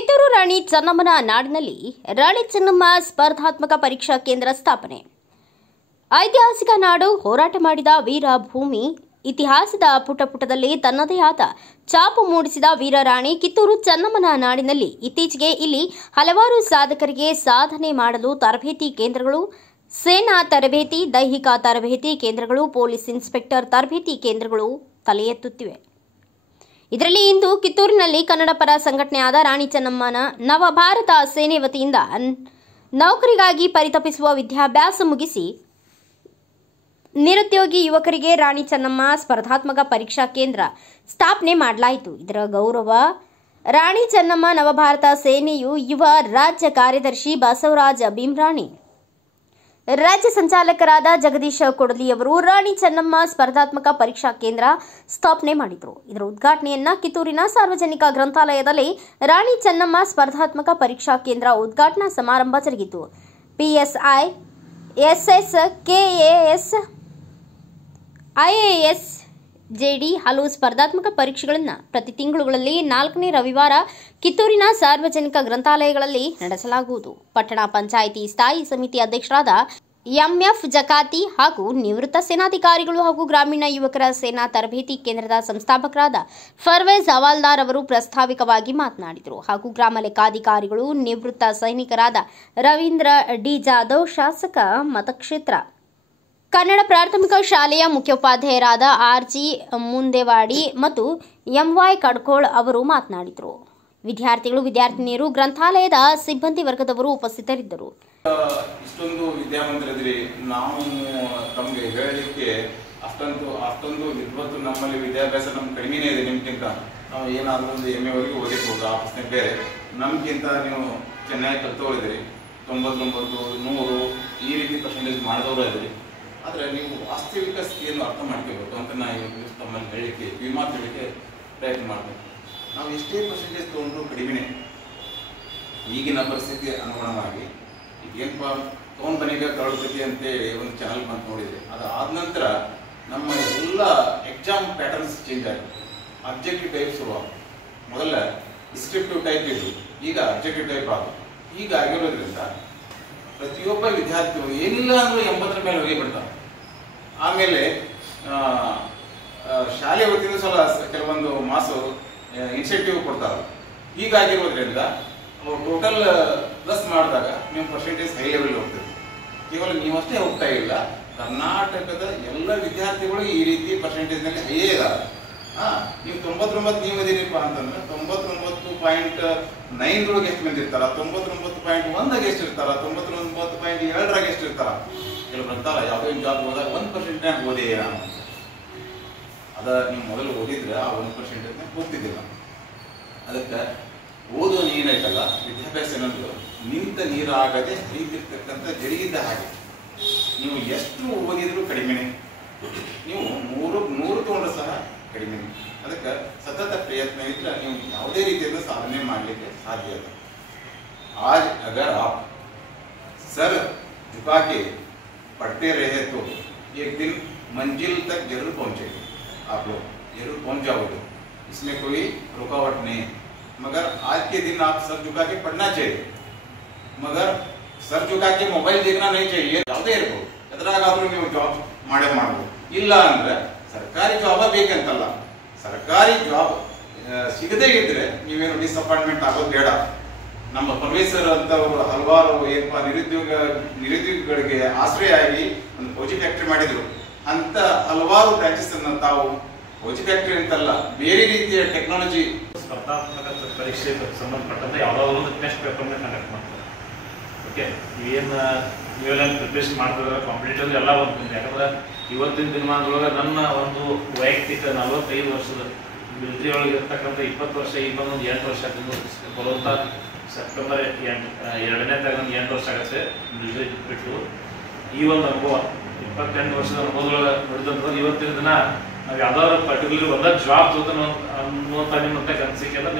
ಕಿತ್ತೂರು ರಾಣಿ ಚೆನ್ನಮ್ಮನ ನಾಡಿನಲ್ಲಿ ರಾಣಿ ಚೆನ್ನಮ್ಮ ಸ್ಪರ್ಧಾತ್ಮಕ ಪರೀಕ್ಷಾ ಕೇಂದ್ರ ಸ್ಥಾಪನೆ. ಐತಿಹಾಸಿಕ ನಾಡು, ಹೋರಾಟ ಮಾಡಿದ ವೀರ ಭೂಮಿ, ಇತಿಹಾಸದ ಪುಟದಲ್ಲಿ ತನ್ನದೇ ಆದ ಛಾಪು ಮೂಡಿಸಿದ ವೀರರಾಣಿ ಕಿತ್ತೂರು ಚೆನ್ನಮ್ಮನ ನಾಡಿನಲ್ಲಿ ಇತ್ತೀಚೆಗೆ ಇಲ್ಲಿ ಹಲವಾರು ಸಾಧಕರಿಗೆ ಸಾಧನೆ ಮಾಡಲು ತರಬೇತಿ ಕೇಂದ್ರಗಳು, ಸೇನಾ ತರಬೇತಿ, ದೈಹಿಕ ತರಬೇತಿ ಕೇಂದ್ರಗಳು, ಪೊಲೀಸ್ ಇನ್ಸ್ಪೆಕ್ಟರ್ ತರಬೇತಿ ಕೇಂದ್ರಗಳು ತಲೆ ಎತ್ತುತ್ತಿವೆ. ಇದರಲ್ಲಿ ಇಂದು ಕಿತ್ತೂರಿನಲ್ಲಿ ಕನ್ನಡ ಪರ ಸಂಘಟನೆಯಾದ ರಾಣಿ ಚೆನ್ನಮ್ಮನ ನವಭಾರತ ಸೇನೆ ವತಿಯಿಂದ ನೌಕರಿಗಾಗಿ ಪರಿತಪಿಸುವ ವಿದ್ಯಾಭ್ಯಾಸ ಮುಗಿಸಿ ನಿರುದ್ಯೋಗಿ ಯುವಕರಿಗೆ ರಾಣಿ ಚೆನ್ನಮ್ಮ ಸ್ಪರ್ಧಾತ್ಮಕ ಪರೀಕ್ಷಾ ಕೇಂದ್ರ ಸ್ಥಾಪನೆ ಮಾಡಲಾಯಿತು. ಇದರ ಗೌರವ ರಾಣಿ ಚೆನ್ನಮ್ಮ ನವಭಾರತ ಸೇನೆಯು ಯುವ ರಾಜ್ಯ ಕಾರ್ಯದರ್ಶಿ ಬಸವರಾಜ ಭೀಮರಾಣಿ, ರಾಜ್ಯ ಸಂಚಾಲಕರಾದ ಜಗದೀಶ ಕೊಡಲಿಯವರು ರಾಣಿ ಚೆನ್ನಮ್ಮ ಸ್ಪರ್ಧಾತ್ಮಕ ಪರೀಕ್ಷಾ ಕೇಂದ್ರ ಸ್ಥಾಪನೆ ಮಾಡಿದರು. ಇದರ ಉದ್ಘಾಟನೆಯನ್ನ ಕಿತ್ತೂರಿನ ಸಾರ್ವಜನಿಕ ಗ್ರಂಥಾಲಯದಲ್ಲಿ ರಾಣಿ ಚೆನ್ನಮ್ಮ ಸ್ಪರ್ಧಾತ್ಮಕ ಪರೀಕ್ಷಾ ಕೇಂದ್ರ ಉದ್ಘಾಟನಾ ಸಮಾರಂಭ ಜರುಗಿತು. PSI, SS, KAS, IAS, JD ಹಲವು ಸ್ಪರ್ಧಾತ್ಮಕ ಪರೀಕ್ಷೆಗಳನ್ನು ಪ್ರತಿ ತಿಂಗಳುಗಳಲ್ಲಿ 4ನೇ ರವಿವಾರ ಕಿತ್ತೂರಿನ ಸಾರ್ವಜನಿಕ ಗ್ರಂಥಾಲಯಗಳಲ್ಲಿ ನಡೆಸಲಾಗುವುದು. ಪಟ್ಟಣ ಪಂಚಾಯಿತಿ ಸ್ಥಾಯಿ ಸಮಿತಿ ಅಧ್ಯಕ್ಷರಾದ ಎಂಎಫ್ ಜಕಾತಿ ಹಾಗೂ ನಿವೃತ್ತ ಸೇನಾಧಿಕಾರಿಗಳು ಹಾಗೂ ಗ್ರಾಮೀಣ ಯುವಕರ ಸೇನಾ ತರಬೇತಿ ಕೇಂದ್ರದ ಸಂಸ್ಥಾಪಕರಾದ ಫರ್ವೇಜ್ ಹವಾಲ್ದಾರ್ ಅವರು ಪ್ರಾಸ್ತಾವಿಕವಾಗಿ ಮಾತನಾಡಿದರು. ಹಾಗೂ ಗ್ರಾಮ ಲೆಕ್ಕಾಧಿಕಾರಿಗಳು, ನಿವೃತ್ತ ಸೈನಿಕರಾದ ರವೀಂದ್ರ ಡಿ ಜಾಧವ್, ಶಾಸಕ ಮತಕ್ಷೇತ್ರ ಕನ್ನಡ ಪ್ರಾಥಮಿಕ ಶಾಲೆಯ ಮುಖ್ಯೋಪಾಧ್ಯಾಯರಾದ ಆರ್ಜಿ ಮುಂದೇವಾಡಿ ಮತ್ತು ಎಂವೈ ಕಡ್ಕೋಳ್ ಅವರು ಮಾತನಾಡಿದರು. ವಿದ್ಯಾರ್ಥಿಗಳು, ವಿದ್ಯಾರ್ಥಿನಿಯರು, ಗ್ರಂಥಾಲಯದ ಸಿಬ್ಬಂದಿ ವರ್ಗದವರು ಉಪಸ್ಥಿತರಿದ್ದರು. ಇಷ್ಟೊಂದು ವಿದ್ಯಾವಂತರಿದ್ರಿ, ನಾವು ತಮಗೆ ಹೇಳಲಿಕ್ಕೆ ಅಷ್ಟೊಂದು ವಿದ್ವತ್ತು ನಮ್ಮಲ್ಲಿ ವಿದ್ಯಾಭ್ಯಾಸ ನಮ್ಗೆ ಕಡಿಮೆನೇ ಇದೆ. ನಿಮ್ಗಿಂತ ನಾವು ಏನಾದರೂ ಒಂದು MA ವರೆಗೂ ಓದಿರ್ಬೋದು, ಆ ಪ್ರಶ್ನೆ ಬೇರೆ. ನಮ್ಗಿಂತ ನೀವು ಚೆನ್ನಾಗಿ ಕಲ್ತೋಳಿದ್ರಿ, 99, 100 ಈ ರೀತಿ ಪರ್ಸೆಂಟೇಜ್ ಮಾಡಿದವರು ಇದ್ರಿ. ಆದರೆ ನೀವು ವಾಸ್ತವಿಕ ಸ್ಥಿತಿಯನ್ನು ಅರ್ಥ ಮಾಡ್ಕೋಬೇಕು ಅಂತ ನಾನು ತಮ್ಮಲ್ಲಿ ಹೇಳಲಿಕ್ಕೆ ಮಾತು ಹೇಳಲಿಕ್ಕೆ ಪ್ರಯತ್ನ ಮಾಡ್ಬೇಕು. ನಾವು ಎಷ್ಟೇ ಪರ್ಸೆಂಟೇಜ್ ತೊಗೊಂಡ್ರು ಕಡಿಮೆನೇ. ಈಗಿನ ಪರಿಸ್ಥಿತಿ ಅನುಗುಣವಾಗಿ ಏನಪ್ಪ ತೊಗೊಂಡ್ಬನಿಗ ಕರಡುಗತಿ ಅಂತೇಳಿ ಒಂದು ಚಾನಲ್ ಬಂದು ನೋಡಿದ್ರಿ. ಅದಾದ ನಂತರ ನಮ್ಮ ಎಲ್ಲ ಎಕ್ಸಾಮ್ ಪ್ಯಾಟರ್ನ್ಸ್ ಚೇಂಜ್ ಆಗಿದೆ. ಅಬ್ಜೆಕ್ಟಿವ್ ಟೈಪ್ ಶುರುವಾಗ ಮೊದಲ ಡಿಸ್ಕ್ರಿಪ್ಟಿವ್ ಟೈಪ್ ಇದ್ದು, ಈಗ ಅಬ್ಜೆಕ್ಟಿವ್ ಟೈಪ್ ಆಗೋದು. ಈಗ ಆಗಿರೋದ್ರಿಂದ ಪ್ರತಿಯೊಬ್ಬ ವಿದ್ಯಾರ್ಥಿಗಳು ಏನಿಲ್ಲ ಅಂದರೂ 80 ಮೇಲೆ ಹೋಗಿ ಬಿಡ್ತಾರೆ. ಆಮೇಲೆ ಶಾಲೆ ವತಿಯಿಂದ ಕೆಲವೊಂದು ಮಾಸು ಇನ್ಸೆಂಟಿವ್ ಕೊಡ್ತಾರೆ. ಹೀಗಾಗಿರೋದ್ರಿಂದ ಅವರು ಟೋಟಲ್ ಪ್ಲಸ್ ಮಾಡಿದಾಗ ನಿಮ್ಮ ಪರ್ಸೆಂಟೇಜ್ ಹೈ ಲೆವೆಲ್ ಹೋಗ್ತದೆ. ಕೇವಲ ನೀವಷ್ಟೇ ಹೋಗ್ತಾ ಇಲ್ಲ, ಕರ್ನಾಟಕದ ಎಲ್ಲ ವಿದ್ಯಾರ್ಥಿಗಳು ಈ ರೀತಿ ಪರ್ಸೆಂಟೇಜ್ನಲ್ಲಿ ಹೈಯೇ ಇದ್ದಾರೆ. ನೀವು 99 ನೀವು ಇದೀರಿಪ್ಪ ಅಂತಂದ್ರೆ 99.9 ಎಷ್ಟು ಮಂದಿ ಇರ್ತಾರ, 99.1 ಎಷ್ಟು ಇರ್ತಾರ, 99.2 ಎಷ್ಟು ಇರ್ತಾರ. ಕೆಲವು ಬರ್ತಾರ ಯಾವುದೋ ಒಂದು ಜಾಬ್ ಹೋದಾಗ 1% ಓದೇ ನಾನು ಅದ ನೀವು ಮೊದಲು ಓದಿದ್ರೆ ಆ 1% ಹೋಗ್ತಿದ್ದಿಲ್ಲ. ಅದಕ್ಕೆ ಓದೋ ನೀರೈತಲ್ಲ, ವಿದ್ಯಾಭ್ಯಾಸ ಅನ್ನೋದು ನಿಂತ ನೀರಾಗದೆ ಹರಿತಿರ್ತಕ್ಕಂಥ ಜರಿಗಿದ್ದ ಹಾಗೆ. ನೀವು ಎಷ್ಟು ಓದಿದ್ರು ಕಡಿಮೆನೆ, ನೀವು 100 ತೊಗೊಂಡ್ರು ಸಹ ಕಡಿಮೆ. ಅದಕ್ಕೆ ಸತತ ಪ್ರಯತ್ನ ಇದ್ರೆ ನೀವು ಯಾವುದೇ ರೀತಿಯಿಂದ ಸಾಧನೆ ಮಾಡಲಿಕ್ಕೆ ಸಾಧ್ಯ ಇದೆ. आज अगर आप सर झुका के पढ़ते रहे तो एक दिन मंजिल तक जरूर पहुंचेंगे. आप लोग जरूर पहुंच जाओगे, इसमें कोई रुकावट नहीं. मगर आज के दिन आप सर झुका के पढ़ना चाहिए, मगर सर झुका के मोबाइल देखना नहीं चाहिए. ಯಾವುದೇ ಇರಬಹುದು, ಎದುರಾಗಾದ್ರೂ ನೀವು ಜಾಬ್ ಮಾಡಬಹುದು. ಇಲ್ಲ ಅಂದ್ರೆ ಸರ್ಕಾರಿ ಜಾಬ್ ಬೇಕಂತಲ್ಲ, ಸರ್ಕಾರಿ ಜಾಬ್ ಸಿಗದೇ ಇದ್ರೆ ನೀವೇನು ಡಿಸಪಾಯಿಂಟ್ಮೆಂಟ್ ಆಗೋದು ಬೇಡ. ನಮ್ಮ ಪರ್ವೇಸರ್ ಅಂತ ಹಲವಾರು ಏನಪ್ಪ ನಿರುದ್ಯೋಗಿಗಳಿಗೆ ಆಶ್ರಯ ಆಗಿ ಒಂದು ಫೌಜಿ ಫ್ಯಾಕ್ಟ್ರಿ ಮಾಡಿದ್ರು. ಅಂತ ಹಲವಾರು ಬ್ರಾಂಚಸ್ ಅನ್ನು ತಾವು ಫೌಜಿ ಫ್ಯಾಕ್ಟ್ರಿ ಅಂತಲ್ಲ, ಬೇರೆ ರೀತಿಯ ಟೆಕ್ನಾಲಜಿ ಸ್ಪರ್ಧಾತ್ಮಕ ಪರೀಕ್ಷೆಗೆ ಸಂಬಂಧಪಟ್ಟಂತೆ ಯಾವುದಾದ್ರು ಒಂದು ಟೆಸ್ಟ್ ಪೇಪರ್ನ ಕಂಡಕ್ಟ್ ಮಾಡ್ತಾರೆ. ಓಕೆ, ಏನು ನೀವೆಲ್ಲ ಪ್ರಿಪ್ರೇಷನ್ ಮಾಡ್ತಿದ್ರೆ ಕಾಂಪಿಟೇಟಿವ್ ಎಲ್ಲ ಒಂದು. ಯಾಕಂದ್ರೆ ಇವತ್ತಿನ ದಿನಮಾನದೊಳಗೆ ನನ್ನ ಒಂದು ವೈಯಕ್ತಿಕ 45 ವರ್ಷದ ಮಿಲಿಟರಿ ಒಳಗೆ ಇರ್ತಕ್ಕಂಥ 20 ವರ್ಷ, ಈಗ ಒಂದು 8 ವರ್ಷ ಬರುವಂಥ ಸೆಪ್ಟೆಂಬರ್ 2ನೇ ತಾರೀಕು 8 ವರ್ಷ ಆಗುತ್ತೆ ಮಿಲಿಟರಿ ಬಿಟ್ಟು. ಈ ಒಂದು ಅನುಭವ 28 ವರ್ಷದ ಅನುಭವದೊಳಗೆ ನೋಡಿದಂಥದ್ದು ಇವತ್ತಿನ ದಿನ ನಾವು ಯಾವ್ದಾದ್ರು ಪರ್ಟಿಕ್ಯುಲರ್ ಒಂದ ಜಾಬ್ ಜೊತೆ ಅನ್ನುವಂಥ ನಿಮ್ಮ ಅನಿಸಿಕೆ ಅಂದ್ರೆ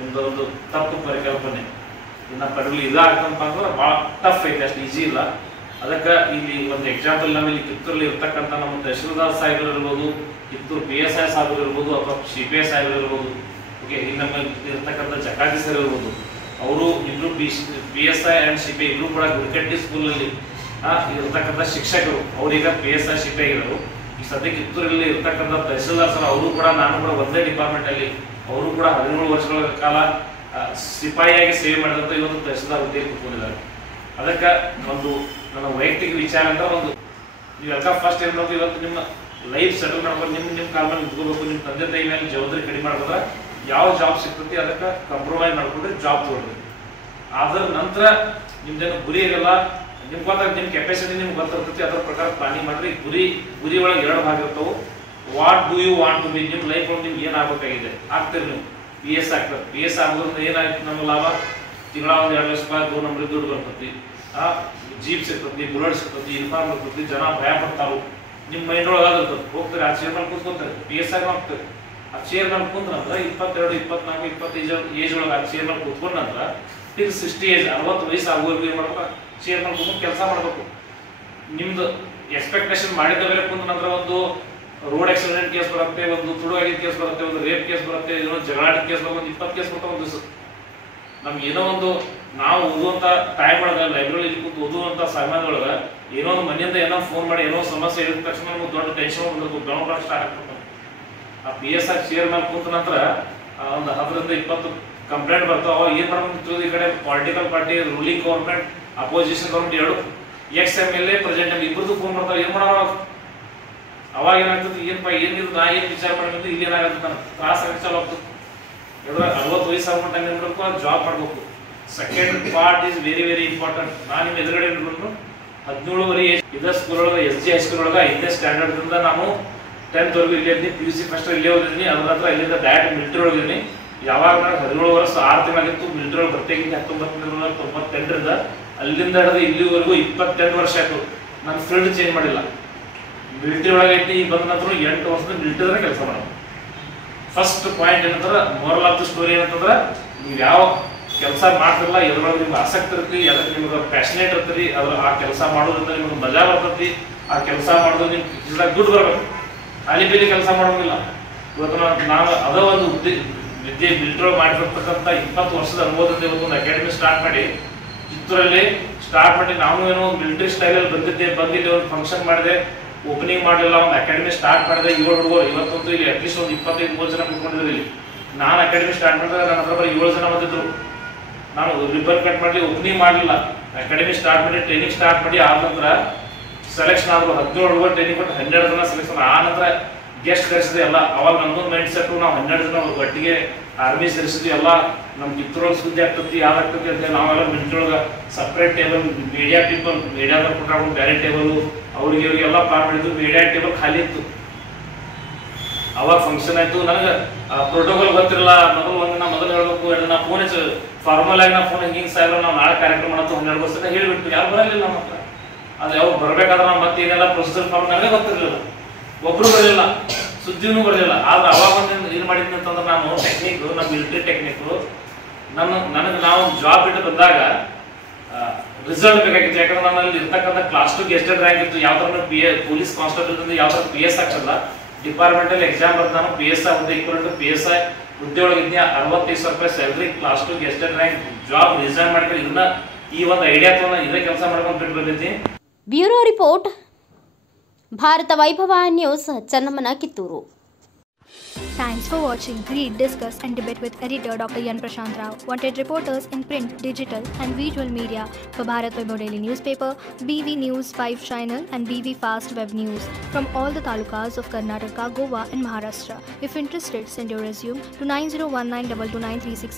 ನಿಮ್ದೊಂದು ತಪ್ಪು ಪರಿಕಲ್ಪನೆ. ಇನ್ನು ಪರ್ಟಿಕ್ಯುಲರ್ ಇದಾಗ್ತಂತ ಅಂದ್ರೆ ಭಾಳ ಟಫ್ ಐತೆ, ಅಷ್ಟು ಈಸಿ ಇಲ್ಲ. ಅದಕ್ಕೆ ಇಲ್ಲಿ ಒಂದು ಎಕ್ಸಾಂಪಲ್ ನಮ್ಮಲ್ಲಿ ಕಿತ್ತೂರಲ್ಲಿ ಇರ್ತಕ್ಕಂಥ ನಮ್ಮ ತಹಶೀಲ್ದಾರ್ ಸಾಹೇಬರು ಇರ್ಬೋದು, ಕಿತ್ತೂರು PSI ಸಾಹೇಬರು ಇರ್ಬೋದು, ಅಥವಾ CPI ಸಾಹೇಬರು ಇರ್ಬೋದು, ಓಕೆ, ಇಲ್ಲಿ ನಮ್ಮ ಇರ್ತಕ್ಕಂಥ ಜಕಾತಿ ಸರ್ ಇರ್ಬೋದು, ಅವರು ಇಬ್ರು PSI ಆ್ಯಂಡ್ CPI ಇಬ್ರು ಕೂಡ ಗುರುಕಟ್ಟಿ ಸ್ಕೂಲಲ್ಲಿ ಇರ್ತಕ್ಕಂಥ ಶಿಕ್ಷಕರು, ಅವರೀಗ PSI CPI ಆಗಿರೋರು. ಈ ಸದ್ಯಕ್ಕೆ ಕಿತ್ತೂರಲ್ಲಿ ಇರ್ತಕ್ಕಂಥ ತಹಸೀಲ್ದಾರ್ ಸರ್ ಅವರು ಕೂಡ, ನಾನು ಕೂಡ ಒಂದೇ ಡಿಪಾರ್ಟ್ಮೆಂಟಲ್ಲಿ, ಅವರು ಕೂಡ 17 ವರ್ಷಗಳ ಕಾಲ ಸಿಪಾಯಿಯಾಗಿ ಸೇವೆ ಮಾಡಿದಂಥ ಇವತ್ತು ತಹಸೀಲ್ದಾರ್ ಹುದ್ದೆಗೆ ಕೂತ್ಕೊಂಡಿದ್ದಾರೆ. ಅದಕ್ಕೆ ಒಂದು ನನ್ನ ವೈಯಕ್ತಿಕ ವಿಚಾರ ಅಂತ ಒಂದು ನೀವೆಲ್ಲ ಫಸ್ಟ್ ಏನು ಮಾಡೋದು, ಇವತ್ತು ನಿಮ್ಮ ಲೈಫ್ ಸೆಟಲ್ ಮಾಡ್ಕೊಂಡು ನಿಮ್ಮ ಕಾಲ ಮೇಲೆ ನಿಂತ್ಕೋಬೇಕು, ನಿಮ್ಮ ತಂದೆ ತಾಯಿ ಮೇಲೆ ಜವಾಬ್ದಾರಿ ಕಡಿಮೆ ಮಾಡಿದ್ರೆ ಯಾವ ಜಾಬ್ ಸಿಗ್ತೈತಿ ಅದಕ್ಕೆ ಕಾಂಪ್ರಮೈಸ್ ಮಾಡ್ಕೊಂಡ್ರೆ ಜಾಬ್ ತೊಗೊಳ್ರಿ. ಅದರ ನಂತರ ನಿಮ್ದೇನು ಗುರಿ ಇರಲ್ಲ, ನಿಮ್ಗೆ ಗೊತ್ತಾಗ ನಿಮ್ಮ ಕೆಪಾಸಿಟಿ ನಿಮ್ಗೆ ಗೊತ್ತಿರ್ತೈತಿ, ಅದರ ಪ್ರಕಾರ ಪ್ಲಾನಿಂಗ್ ಮಾಡ್ರಿ. ಗುರಿ ಒಳಗೆ 2 ಭಾಗ ಇರ್ತಾವೆ. What do you want to be, ನಿಮ್ಮ ಲೈಫ್ ಒಳಗೆ ನಿಮ್ಗೆ ಏನಾಗಬೇಕಾಗಿದೆ ಆಗ್ತೀರಿ. ನೀವು PS ಆಗ್ತದೆ, PS ಆಗೋದ್ರಿಂದ ಏನಾಗ್ತದೆ ನಮ್ಮ ಲಾಭ, ತಿಂಗಳ ಒಂದು 2 ಲಕ್ಷ ರೂಪಾಯಿ ನಮ್ಗೆ ದುಡ್ಡು ಬರ್ತೈತಿ, ಜೀಪ್ ಸಿಗ್ತೈತಿ, ಬುಲೆಟ್ ಸಿಗ್ತೈತಿ, ಇನ್ಫಾರ್ಮ್ ಇರ್ತೈತಿ, ಜನ ಭಯ ಪಡ್ತಾರು, ನಿಮ್ಮ ಮೈಂಡ್ ಒಳಗೆ ಇರ್ತದೆ. ಹೋಗ್ತಾರೆ ಆ ಚೇರ್ ಮೇಲೆ ಕೂತ್ಕೊಂತಾರೆ, PSI ಹೋಗ್ತಾರೆ. ಆ ಚೇರ್ ಮೇಲೆ ಕುಂತ ನಂತರ 22, 24, 25 ಏಜ್ ಒಳಗೆ ಆ ಚೇರ್ ಮೇಲೆ ಕೂತ್ಕೊಂಡ ನಂತರ ಟಿಲ್ 60 ಏಜ್ 60 ವಯಸ್ಸು ಆಗೋರ್ಗು ಏನು ಮಾಡ್ಬೇಕು, ಚೇರ್ ಮೇಲೆ ಕೂತ್ಕೊಂಡು ಕೆಲಸ ಮಾಡಬೇಕು. ನಿಮ್ದು ಎಕ್ಸ್ಪೆಕ್ಟೇಷನ್ ಮಾಡಿದ ಮೇಲೆ ಕುಂತ ನಂತರ ಒಂದು ರೋಡ್ ಆಕ್ಸಿಡೆಂಟ್ ಕೇಸ್ ಬರುತ್ತೆ, ಒಂದು ತುಡುವಾಗಿದ್ದ ಕೇಸ್ ಬರುತ್ತೆ, ಒಂದು ರೇಪ್ ಕೇಸ್ ಬರುತ್ತೆ, ಏನೋ ಜಗಳಾಡಿದ ಕೇಸ್ ಬರುತ್ತೆ, ಒಂದು 20 ಕೇಸ್ ಬರ್ತಾವೆ ಒಂದು ದಿವಸ. ನಮ್ಗೆ ಏನೋ ಒಂದು ನಾವು ಓದುವಂಥ ಟೈಮ್ ಒಳಗೆ ಲೈಬ್ರರಿ ಕೂತು ಓದುವಂಥ ಸಮಯದೊಳಗೆ ಏನೋ ಒಂದು ಮನೆಯಿಂದ ಏನೋ ಫೋನ್ ಮಾಡಿ ಏನೋ ಸಮಸ್ಯೆ ಹೇಳಿದ ತಕ್ಷಣ ನಮ್ಗೆ ದೊಡ್ಡ ಟೆನ್ಷನ್ ಬಂದಿರ್ಬೇಕು, ಬೆಳಗ್ಗೆ ಸ್ಟಾರ್ಟ್ ಆಗ್ತದೆ. ಆ PSI ಚೇರ್ ಮೇಲೆ ಕೂತ ನಂತರ ಒಂದು 10ರಿಂದ 20 ಕಂಪ್ಲೇಂಟ್ ಬರ್ತಾವ. ಅವಾಗ ಏನು ಮಾಡ್ಬೇಕು, ಈ ಕಡೆ political party, ruling government, opposition government, 2 XMLA president ಇಬ್ಬರದು ಫೋನ್ ಬರ್ತಾವ. ಏನು ಮಾಡೋಣ ಅವಾಗ ಏನಾಗ್ತದೆ, ಏನಪ್ಪ ಏನಿದು ನಾ ಏನು ವಿಚಾರ ಮಾಡಿದ್ರೆ ಇಲ್ಲಿ ಏನಾಗುತ್ತೆ, ನನಗೆ ತ್ರಾಸ ಆಗಿ ಚಾಲು ಆಗ್ತದೆ. 60 ವಯಸ್ಸು ಆಗ್ಬಿಟ್ಟು ಏನು ಮಾಡಬೇಕು, ಜಾಬ್ ಮಾಡಬೇಕು. Second part is very very important. ನಾನು ನಿಮ್ಮ ಎದುರುಗಡೆ ಇಟ್ಕೊಂಡು 17 ಏಜ್ ಇದೇ ಸ್ಕೂಲ್ ಒಳಗೆ SG ಹೈಸ್ಕೂಲ್ ಒಳಗೆ 5ನೇ ಸ್ಟ್ಯಾಂಡರ್ಡ್ದಿಂದ ನಾನು 10th ವರೆಗೂ ಇಲ್ಲೇ ಇದ್ದೀನಿ, PUC ಫಸ್ಟ್ ಇಲ್ಲೇ ಓದಿದ್ದೀನಿ. ಅದ್ರ ನಂತರ ಇಲ್ಲಿಂದ ಡೈರೆಕ್ಟ್ ಮಿಲಿಟರಿ ಒಳಗಿದ್ದೀನಿ. ಯಾವಾಗ ನಾನು 17 ವರ್ಷ 6 ತಿಂಗಳಾಗಿತ್ತು ಮಿಲಿಟರಿ ಒಳಗೆ ಬರ್ತಿದ್ದೀನಿ. 1998ರಿಂದ ಅಲ್ಲಿಂದ ಹಿಡಿದು ಇಲ್ಲಿವರೆಗೂ 28 ವರ್ಷ ಆಯಿತು. ನನ್ನ ಫೀಲ್ಡ್ ಚೇಂಜ್ ಮಾಡಿಲ್ಲ, ಮಿಲಿಟರಿ ಒಳಗೆ ಐತಿ. ಈಗ ಬಂದ ನಂತರ 8 ವರ್ಷದ ಮಿಲಿಟರಿದಾಗ ಕೆಲಸ ಮಾಡೋದು. ಫಸ್ಟ್ ಪಾಯಿಂಟ್ ಏನಂದ್ರೆ, ಮೋರಲ್ ಆಫ್ ದ ಸ್ಟೋರಿ ಏನಂತಂದ್ರೆ, ನೀವು ಯಾವ ಕೆಲಸ ಮಾಡ್ತಿರಲ್ಲ ಎದ್ರೊಳಗೆ ನಿಮ್ಗೆ ಆಸಕ್ತಿ ಇರ್ತೀರಿ, ಅದಕ್ಕೆ ನಿಮ್ಗೆ ಪ್ಯಾಷನೇಟ್ ಇರ್ತೀರಿ, ಅದ್ರ ಆ ಕೆಲಸ ಮಾಡೋದ್ರಿಂದ ನಿಮ್ಗೆ ಮಜಾ ಬರ್ತೈತಿ. ಆ ಕೆಲಸ ಮಾಡೋದು ನಿಮ್ಗೆ ದುಡ್ಡು ಬರಬೇಕು, ಅಲ್ಲಿ ಬೇಲಿ ಕೆಲಸ ಮಾಡೋಂಗಿಲ್ಲ. ಇವತ್ತು ನಾನು ಅದ ಒಂದು ವಿದ್ಯೆ ಮಿಲಿಟರಿ ಮಾಡಿರ್ತಕ್ಕಂಥ 20 ವರ್ಷದ ಅನುಭವದಿಂದ ಇವತ್ತು ಒಂದು ಅಕಾಡೆಮಿ ಸ್ಟಾರ್ಟ್ ಮಾಡಿ ಕಿತ್ತೂರಲ್ಲಿ ಸ್ಟಾರ್ಟ್ ಮಾಡಿ, ನಾವು ಏನೋ ಒಂದು ಮಿಲಿಟರಿ ಸ್ಟೈಲಲ್ಲಿ ಬಂದಿಲ್ಲಿ ಒಂದು ಫಂಕ್ಷನ್ ಮಾಡಿದೆ, ಓಪನಿಂಗ್ ಮಾಡಲಿಲ್ಲ, ಒಂದು ಅಕಾಡೆಮಿ ಸ್ಟಾರ್ಟ್ ಮಾಡಿದೆ. 7 ಹುಡುಗರು ಇವತ್ತಂತೂ ಇಲ್ಲಿ ಅಟ್ಲೀಸ್ಟ್ ಒಂದು 25-30 ಜನ ಕುತ್ಕೊಂಡಿದ್ರು. ಇಲ್ಲಿ ನಾನು ಅಕಾಡೆಮಿ ಸ್ಟಾರ್ಟ್ ಮಾಡಿದಾಗ ನನ್ನ ಹತ್ರ 7 ಜನ ಬಂದಿದ್ರು. ನಾನು ರಿಬ್ಬನ್ ಕಟ್ ಮಾಡಿ ಓಪನಿಂಗ್ ಮಾಡಲಿಲ್ಲ, ಅಕಾಡೆಮಿ ಸ್ಟಾರ್ಟ್ ಮಾಡಿ ಟ್ರೈನಿಂಗ್ ಸ್ಟಾರ್ಟ್ ಮಾಡಿ ಆದ ನಂತರ ಸೆಲೆಕ್ಷನ್ ಆದ್ರು. 17 ಹುಡುಗರು ಟ್ರೈನಿಂಗ್ ಕೊಟ್ಟು 12 ಜನ ಸೆಲೆಕ್ಷನ್. ಆ ನಂತರ ಗೆಸ್ಟ್ ಕರೆಸಿದ್ವಿ ಎಲ್ಲ. ಅವಾಗ ನಮ್ಮದೊಂದು ಮೈಂಡ್ ಸೆಟ್ಟು, ನಾವು 12 ಜನ ಒಟ್ಟಿಗೆ ಆರ್ಮಿ ಸೇರಿಸಿದ್ವಿ. ಎಲ್ಲ ನಮ್ಮ ಕಿತ್ತೂರೊಳಗೆ ಸುದ್ದಿ ಆಗ್ತತಿ, ಯಾವ್ದಾಗ್ತತಿ ಅಂತ ನಾವೆಲ್ಲ ಮಿಲಿಟರಿ ಒಳಗೆ ಸಪ್ರೇಟ್ ಟೇಬಲ್, ಮೀಡಿಯಾ ಪೀಪಲ್, ಮೀಡಿಯಾದಾಗ ಕೊಟ್ಟಾಕೊಂಡು ಬೇರೆ ಟೇಬಲು ಅವ್ರಿಗೆ ಇವರಿಗೆಲ್ಲ ಪ್ಲಾನ್ ಮಾಡಿದ್ದು. ಮೀಡಿಯಾ ಟೇಬಲ್ ಖಾಲಿ ಇತ್ತು. ಅವಾಗ ಫಂಕ್ಷನ್ ಆಯ್ತು. ನನಗೆ ಪ್ರೋಟೋಕಾಲ್ ಗೊತ್ತಿರಲ್ಲ. ಮೊದಲು ಹೇಳ್ಬೇಕು, ನಾ ಫೋನ್ ಫಾರ್ಮಲ್ ಆಗಿ ನಾ ಫೋನ್ ಹಿಂಗೆ ಸಾಹೇಬ್ರ ನಾವು ನಾಳೆ ಕಾರ್ಯಕ್ರಮ ಮಾಡತ್ತು 12 ವರ್ಷ ಹೇಳಿಬಿಟ್ಟು ಯಾರು ಬರಲಿಲ್ಲ ನಮ್ಮ ಹತ್ರ. ಅದು ಯಾವಾಗ ಬರ್ಬೇಕಾದ್ರೆ ನಾವು ಮತ್ತೆ ಏನೆಲ್ಲ ಪ್ರೊಸೀಜರ್ ಫಾರ್ಮ್ ನನಗೆ ಗೊತ್ತಿರಲಿಲ್ಲ, ಒಬ್ರು ಬರಲಿಲ್ಲ, ಸುದ್ದಿನೂ ಬರಲಿಲ್ಲ. ಆದ್ರೆ ಅವಾಗ ಒಂದು ಏನು ಮಾಡಿದ್ನಿ ಅಂತಂದ್ರೆ, ನಾನು ಟೆಕ್ನಿಕ್, ನಮ್ಮ ಮಿಲಿಟರಿ ಟೆಕ್ನಿಕ್ ನನಗೆ ನಾವು ಜಾಬ್ ಬಿಟ್ಟು ಬಂದಾಗ ರಿಸಲ್ಟ್ ಬೇಕಾಗಿತ್ತು. ಯಾಕಂದ್ರೆ ನನ್ನಲ್ಲಿ ಇರ್ತಕ್ಕಂಥ ಕ್ಲಾಸ್ 2 ಗೆಸ್ಟೆಡ್ ರ್ಯಾಂಕ್ ಇತ್ತು. ಯಾವ ಥರ ಪೊಲೀಸ್ ಕಾನ್ಸ್ಟೇಬಲ್ ಯಾವ ಥರ PS ಆಗ್ತಲ್ಲ, ಡಿಪಾರ್ಟ್ಮೆಂಟಲ್ಲಿ ಎಕ್ಸಾಮ್ ಬರ್ದು ನಾನು PSI ಹುದ್ದೆ ಈಕ್ವಲ್ ಟು PSI ಹುದ್ದೆ ಒಳಗಿದ್ನಿ. 65,000 ರೂಪಾಯಿ salary, class 2 ಗೆಸ್ಟೆಡ್ rank, job resign ಮಾಡ್ಕೊಂಡು ಇದನ್ನ ಈ ಒಂದು ಐಡಿಯಾ ತೊಗೊಂಡು ಇದೇ ಕೆಲಸ ಮಾಡ್ಕೊಂಡು ಬಿಟ್ಟು ಬಂದಿದ್ದೀನಿ. Bureau report, Bharata Vaibhava news, Channammana Kittur. Thanks for watching. Read, discuss and debate with editor Dr. Yan Prashant Rao. Wanted reporters in print, digital and visual media for Bharat Vaibhav Daily Newspaper, BV News 5 Channel and BV Fast Web News from all the talukas of Karnataka, Goa and Maharashtra. If interested, send your resume to 9019229365.